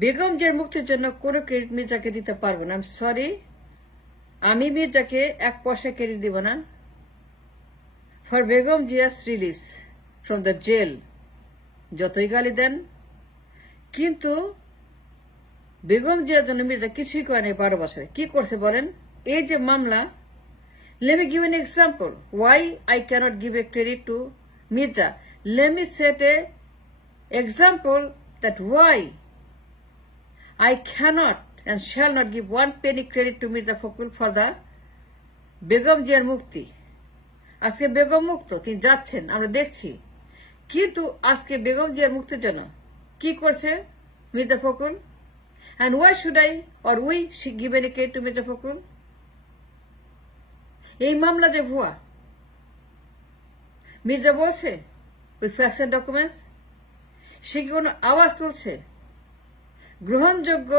বেগম জিয়ার মুক্তির জন্য কোনো ক্রেডিট মির্জাকে দিতে পারবো না। সরি, আমি মির্জাকে 1 পয়সা ক্রেডিট দিব না for Begum Zia's release from the jail. যতই গালি দেন, কিন্তু বেগম জিয়ার জন্য মির্জা কিছুই করে নাই 12 বছরে। কি করছে বলেন? এই যে মামলা, let me give an example why I cannot give a credit to Mirza. Let me set a example that why I cannot and shall not give 1 penny credit to Mirza Fakhrul for the Begum জিয়ার মুক্তি। আজকে বেগম মুক্ত, তিনি যাচ্ছেন, আমরা দেখছি, কিন্তু আজকে বেগম জিয়ার মুক্তির জন্য কি করছে Mirza Fakhrul? and why should I or we give any credit to Mirza Fakhrul? এই মামলা যে ভুয়া, মির্জা বলছে উইথ ফ্যাক্টস এন্ড ডকুমেন্টস, সে কি কোনো আওয়াজ তুলছে? গ্রহণযোগ্য,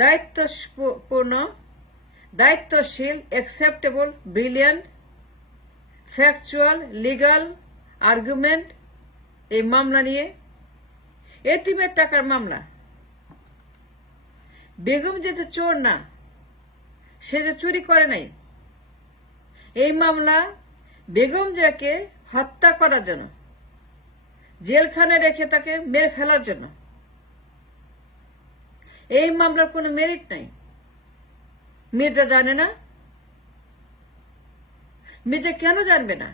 দায়িত্বপূর্ণ, দায়িত্বশীল, acceptable, brilliant, factual, legal argument এই মামলা নিয়ে, এতিমের টাকার মামলা। বেগম যে চোর না, সে যে চুরি করে নাই। এই মামলা বেগম জিয়াকে হত্যা করার জন্য, জেলখানে রেখে তাকে মেরে ফেলার জন্য। এই মামলার কোনো মেরিট নাই। মির্জা জানে না? মির্জা কেন জানবে না?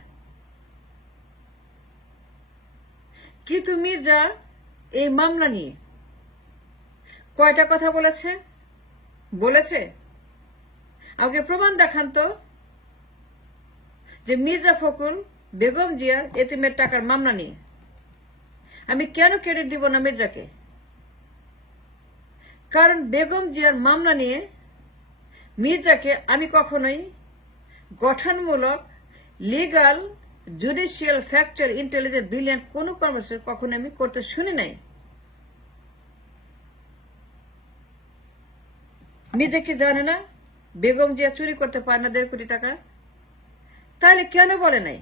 কিন্তু মির্জা এই মামলা নিয়ে কয়টা কথা বলেছে? আমাকে প্রমাণ দেখান তো যে মির্জা ফখরুল বেগম জিয়ার এতিমের টাকার মামলা নিয়ে। আমি কেন ক্রেডিট দিব না মির্জাকে? কারণ বেগম জিয়ার মামলা নিয়ে মির্জাকে আমি কখনোই গঠনমূলক, legal, judicial, factual, intelligent, brilliant কোনো কর্মসূচি কখনো আমি করতে শুনি নাই। মির্জা কি জানে না বেগম জিয়া চুরি করতে পারে না 1.5 কোটি টাকা? তাহলে কেন বলে নাই?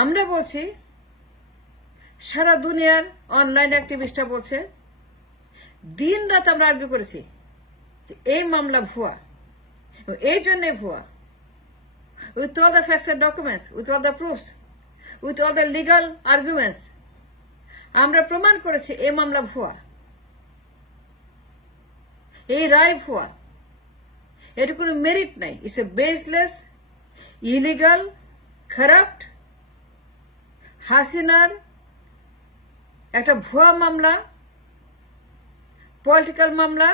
আমরা বলছি, সারা দুনিয়ার অনলাইন অ্যাক্টিভিস্টরা বলছে, দিন রাত আমরা আর্গুমেন্ট করেছি যে এই মামলা ভুয়া, এই জন্যে ভুয়া, with all the facts and documents, with all the proofs, with all the legal arguments আমরা প্রমাণ করেছি এই মামলা ভুয়া, এই রায় ভুয়া, এটা কোনো মেরিট নাই। It's a baseless, illegal, corrupt, হাসিনার একটা ভুয়া মামলা, পলিটিক্যাল মামলা।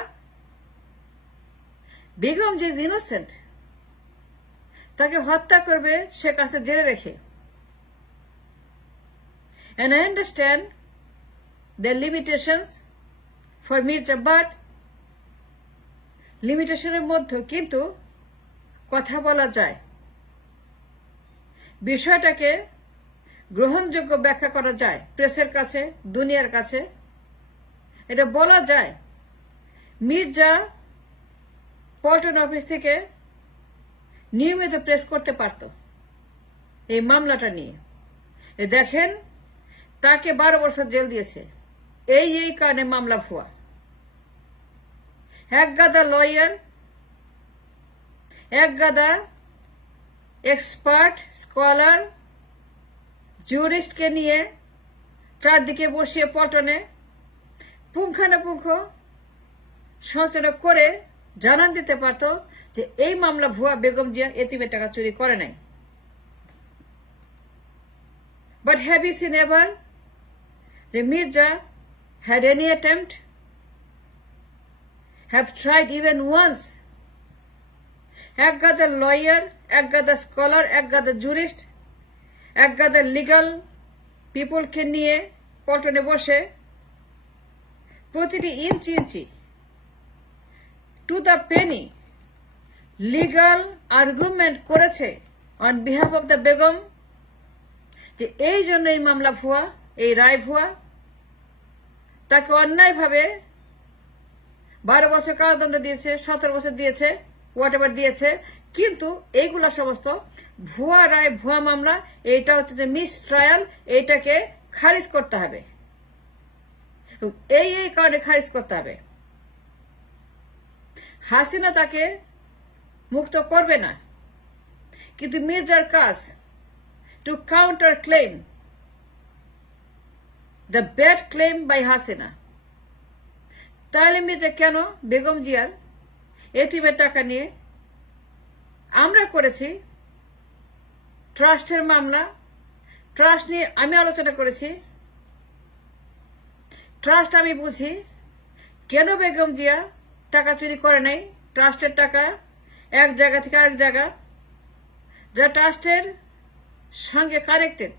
বেগম যে ইনোসেন্ট, তাকে হত্যা করবে শেখ হাসিনা জেলে রেখে। And I understand the limitations for Mirza, but লিমিটেশনের মধ্যে কিন্তু কথা বলা যায়, বিষয়টাকে গ্রহণযোগ্য ব্যাখ্যা করা যায় প্রেসের কাছে, দুনিয়ার কাছে। এটা বলা যায় মির্জা পল্টন অফিস থেকে নিয়মিত প্রেস করতে পারত এই মামলাটা নিয়ে। দেখেন, তাকে 12 বছর জেল দিয়েছে, এই কারণে মামলা ভুয়া। এক গাদা লয়ার, এক গাদা এক্সপার্ট, স্কলার, জুরিস্টকে নিয়ে চারদিকে বসিয়ে পল্টনে পুঙ্খানুপুঙ্খ সচেতন করে জানান দিতে পারত যে এই মামলা ভুয়া, বেগম জিয়া এতিমের টাকা চুরি করে নাই। But have you seen ever যে Mirza had any attempt, have tried even once? এক গাদা লয়ার, এক গাদা স্কলার, এক গাদা জুরিস্ট, এক গাদা লিগাল পিপলকে নিয়ে পল্টনে বসে প্রতিটি inch to the penny legal argument করেছে on behalf of the Begum যে এই জন্য এই মামলা ভুয়া, এই রায় ভুয়া। তাকে অন্যায়ভাবে 12 বছর কারাদণ্ড দিয়েছে, 17 বছর দিয়েছে, হোয়াট এভার দিয়েছে, কিন্তু এইগুলা সমস্ত ভুয়া রায়, ভুয়া মামলা। এইটা হচ্ছে যে মিস ট্রায়াল, এইটাকে খারিজ করতে হবে। এই কারণে খারিজ করতে হবে। হাসিনা তাকে মুক্ত করবে না, কিন্তু মির্জার কাজ to counter claim the bad claim by Hasina. তাহলে মির্জা কেন বেগম জিয়ার এতিমের টাকা নিয়ে আমরা করেছি ট্রাস্টের মামলা, ট্রাস্ট নিয়ে আমি আলোচনা করেছি, ট্রাস্ট আমি বুঝি কেন বেগম জিয়া টাকা চুরি করে নাই, ট্রাস্টের টাকা এক জায়গা থেকে আরেক জায়গা, যা ট্রাস্টের সঙ্গে কানেক্টেড।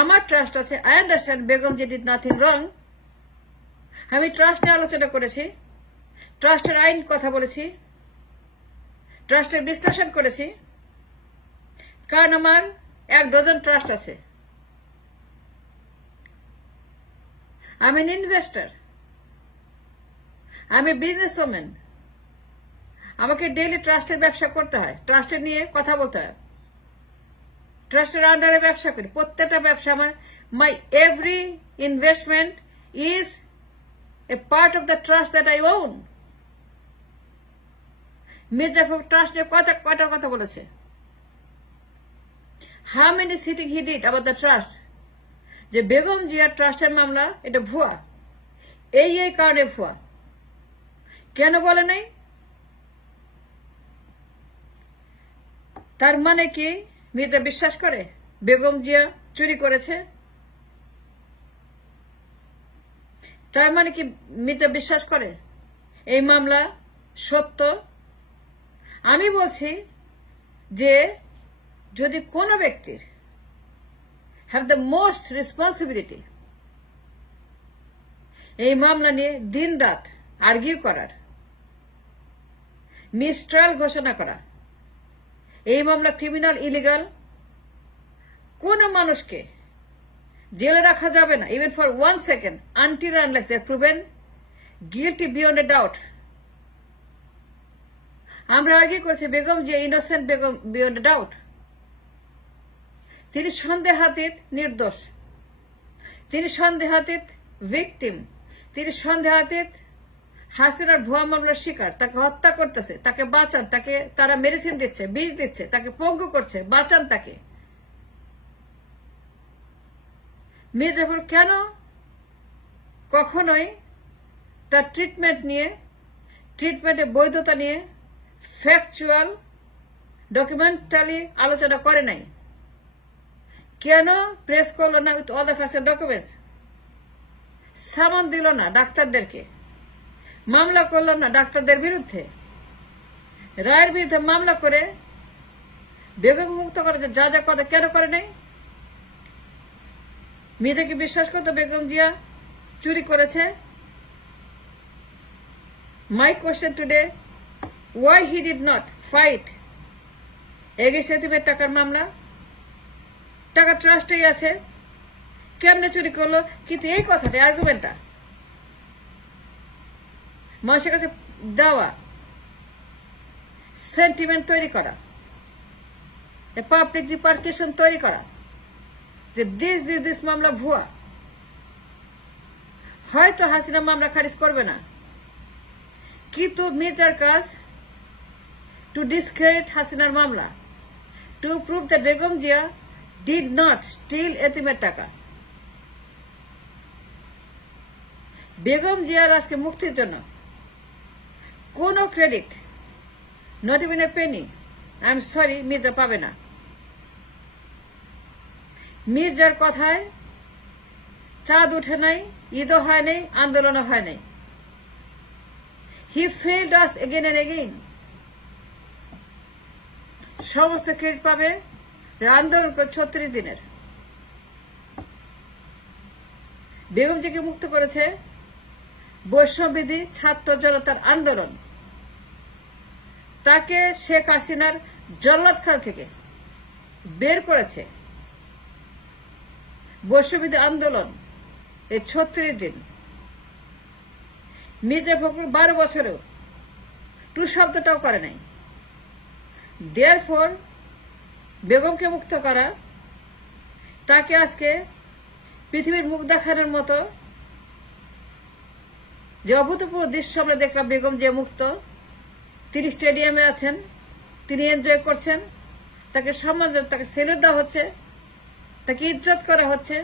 আমার ট্রাস্ট আছে, I understand Begum G did nothing wrong. আমি ট্রাস্ট নিয়ে আলোচনা করেছি, ট্রাস্টের আইন কথা বলেছি, ট্রাস্টের বিশ্লেষণ করেছি, কারণ আমার 1 ডজন ট্রাস্ট আছে। আমি ইনভেস্টর, আমি বিজনেস ওম্যান, আমাকে ডেইলি ট্রাস্টের ব্যবসা করতে হয়, ট্রাস্টের নিয়ে কথা বলতে হয়, ট্রাস্টের আন্ডারে ব্যবসা করি। প্রত্যেকটা ব্যবসা আমার, my every investment is a part of the trust that I own. Mirjafar trust নিয়ে কয়টা কথা বলেছে, how many sitting he did about the trust, যে বেগম জিয়ার ট্রাস্টের মামলা এটা ভুয়া, এই কারণে ভুয়া। কেন বলে নাই? তার মানে কি মির্জা বিশ্বাস করে বেগম জিয়া চুরি করেছে? তার মানে কি মির্জা বিশ্বাস করে এই মামলা সত্য? আমি বলছি যে যদি কোনো ব্যক্তির হ্যাভ দ্য মোস্ট রেসপন্সিবিলিটি এই মামলা নিয়ে দিন রাত আর্গিউ করার, মিসট্রায়াল ঘোষণা করা, এই মামলা ক্রিমিনাল ইলিগাল, কোন মানুষকে জেলে রাখা যাবে না even for 1 second until unless they are proven guilty beyond a doubt. আমরা আর্গিউ করেছি বেগম যে innocent, Begum beyond a doubt. তিনি সন্দেহাতীত নির্দোষ, তিনি সন্দেহাতীত ভিকটিম, তিনি সন্দেহাতীত হাসিনার ভুয়া মামলার শিকার। তাকে হত্যা করতেছে, তাকে বাঁচান, তাকে তারা মেডিসিন দিচ্ছে, বিষ দিচ্ছে, তাকে পঙ্গু করছে, বাঁচান তাকে। মির্জাফর কেন কখনোই তার ট্রিটমেন্ট নিয়ে, ট্রিটমেন্টের বৈধতা নিয়ে ফ্যাকচুয়াল ডকুমেন্টালি আলোচনা করে নাই? কেন প্রেস করলো না with all the facts and documents? Summon দিল না ডাক্তারদেরকে, মামলা করল না ডাক্তারদের বিরুদ্ধে, রায়ের বিরুদ্ধে মামলা করে বেগম মুক্ত করেছে, যা যা কথা কেন করে নাই? মির্জাকে বিশ্বাস করতো বেগম জিয়া চুরি করেছে? My question today, why he did not fight against এতিমের টাকার মামলা? টাকা ট্রাস্টেই আছে, কেমনে চুরি করলো? কিন্তু এই কথাটা, আর্গুমেন্টটা মানুষের কাছে দেওয়া, সেন্টিমেন্ট তৈরি করা, পাবলিক রিপার্কেশন তৈরি করা যে দিস মামলা ভুয়া। হয়তো হাসিনা মামলা খারিজ করবে না, কিন্তু মির্জার কাজ টু ডিসক্রেডিট হাসিনার মামলা, to prove that Begum Zia did not steal এতিমের টাকা। বেগম জিয়ার আজকে মুক্তির জন্য কোনো credit, not even a penny, I am sorry, Mirza পাবে না। মির্জার কথায় চাঁদ উঠে নাই, ঈদও হয় নাই, আন্দোলনও হয় নাই। He failed us again and again. সমস্ত ক্রেডিট পাবে যে আন্দোলন করে 36 দিনের। বেগম জিকে মুক্ত করেছে বৈষম্যবিধি ছাত্র জনতার আন্দোলন। তাকে শেখ হাসিনার জল্লাদখাল থেকে বের করেছে বৈষম্যবিধি আন্দোলন। এই 36 দিন মির্জা ফখরুল 12 বছরেও টু শব্দটাও করে নাই। দেয়ারফর বেগমকে মুক্ত করা, তাকে আজকে পৃথিবীর মুখ দেখানোর মতো যে অভূতপূর্ব দৃশ্য আমরা দেখলাম, বেগম জিয়া মুক্ত, তিনি স্টেডিয়ামে আছেন, তিনি এনজয় করছেন, তাকে সম্মান, তাকে সেলুট দেওয়া হচ্ছে, তাকে ইজ্জত করা হচ্ছে।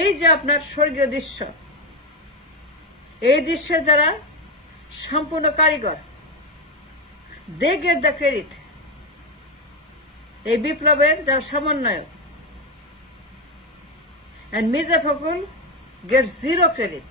এই যে আপনার স্বর্গীয় দৃশ্য, এই দৃশ্যের যারা সম্পূর্ণ কারিগর, দে গেট দ্য ক্রেডিট। এই বিপ্লবের যারা সমন্বয়ক, and Mirza Fakul gets 0 credit.